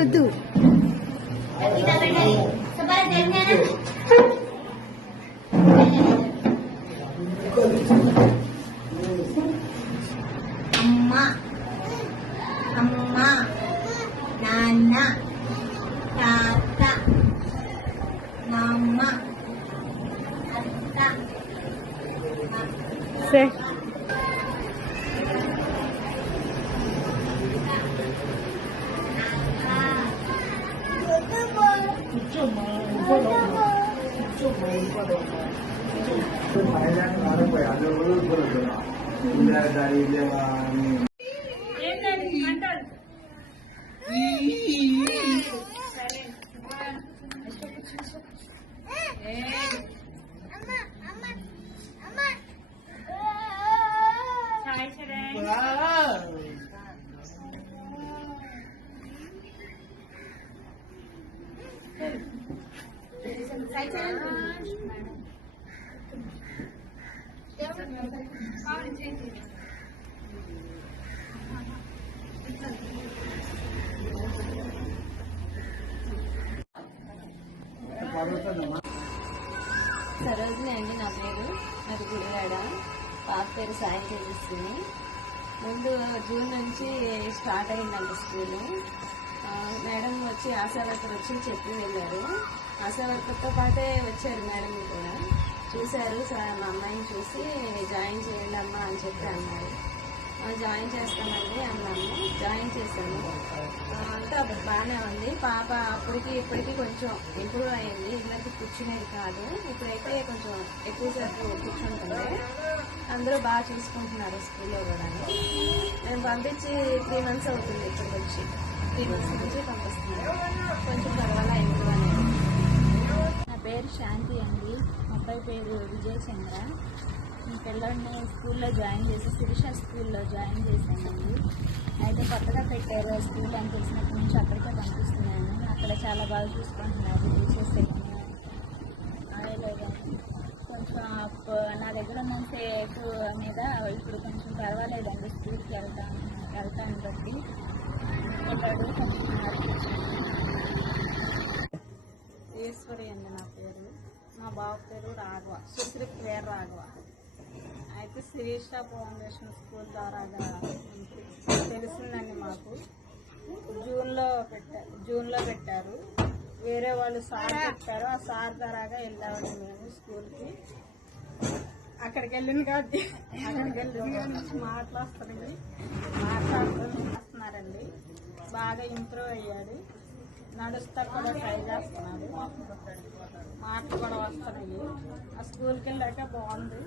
వద్దు అమ్మ అమ్మ నాన్న తాత నాన్న అత్త సే సరోజిని అండి నా పేరు. నాది గుడివాడ. పాప పేరు సాయి తేజస్విని. ముందు జూన్ నుంచి స్టార్ట్ అయిందండి స్కూలు. మేడం వచ్చి ఆశా వర్కర్ వచ్చి చెప్పి వెళ్ళారు. ఆశా వర్కర్తో పాటే వచ్చారు మేడం కూడా. చూశారు మా అమ్మాయిని చూసి జాయిన్ చేయండి అమ్మా అని చెప్పి అన్నారు. జాయిన్ చేస్తామండి అన్నాము. జాయిన్ చేశాను. అంతా బాగానే ఉంది. పాప అప్పటికి ఇప్పటికి కొంచెం ఇంప్రూవ్ అయింది. ఇళ్ళకి కూర్చునేది కాదు. ఇప్పుడైతే కొంచెం ఎక్కువసేపు కూర్చుంటుంది. అందరూ బాగా చూసుకుంటున్నారు స్కూల్లో కూడా. నేను పంపించి 3 months అవుతుంది. ఇక్కడికి వచ్చి 3 months నుంచి పంపిస్తున్నాను. కొంచెం పర్వాలా ఇంప్రూవ్ అనేది. నా పేరు శాంతి అండి. అబ్బాయి పేరు విజయ్ చంద్ర. ఈ పిల్లల్ని స్కూల్లో జాయిన్ చేసి శిరీష స్కూల్లో జాయిన్ చేశానండి. అయితే కొత్తగా పెట్టారు స్కూల్ అని తెలిసినప్పటి నుంచి అక్కడికే పంపిస్తున్నాను. అక్కడ చాలా బాగా చూసుకుంటున్నారు టీచర్స్. కొంచెం నా దగ్గర ఉన్న సేఫ్ మీద ఇప్పుడు కొంచెం పర్వాలేదండి. స్కూల్కి వెళ్తాను బట్టి పిల్లలు కొంచెం ఈశ్వరి అండి నా పేరు. మా బాబు పేరు రాఘవ, సుశ్రీ పేరు రాఘవ. అయితే శిరీష ఫౌండేషన్ స్కూల్ ద్వారా తెలిసిందండి మాకు. జూన్లో పెట్టారు. వేరే వాళ్ళు సార్ పెట్టారు. ఆ సార్ ద్వారాగా వెళ్ళామండి మేము స్కూల్కి. అక్కడికి వెళ్ళింది కాబట్టి మాట్లాడుతున్నారండి. బాగా ఇంప్రూవ్ అయ్యాడు. నడుస్తా కూడా ట్రై చేస్తున్నాడు. మాటలు కూడా వస్తున్నాయి. ఆ స్కూల్కి వెళ్ళాక బాగుంది.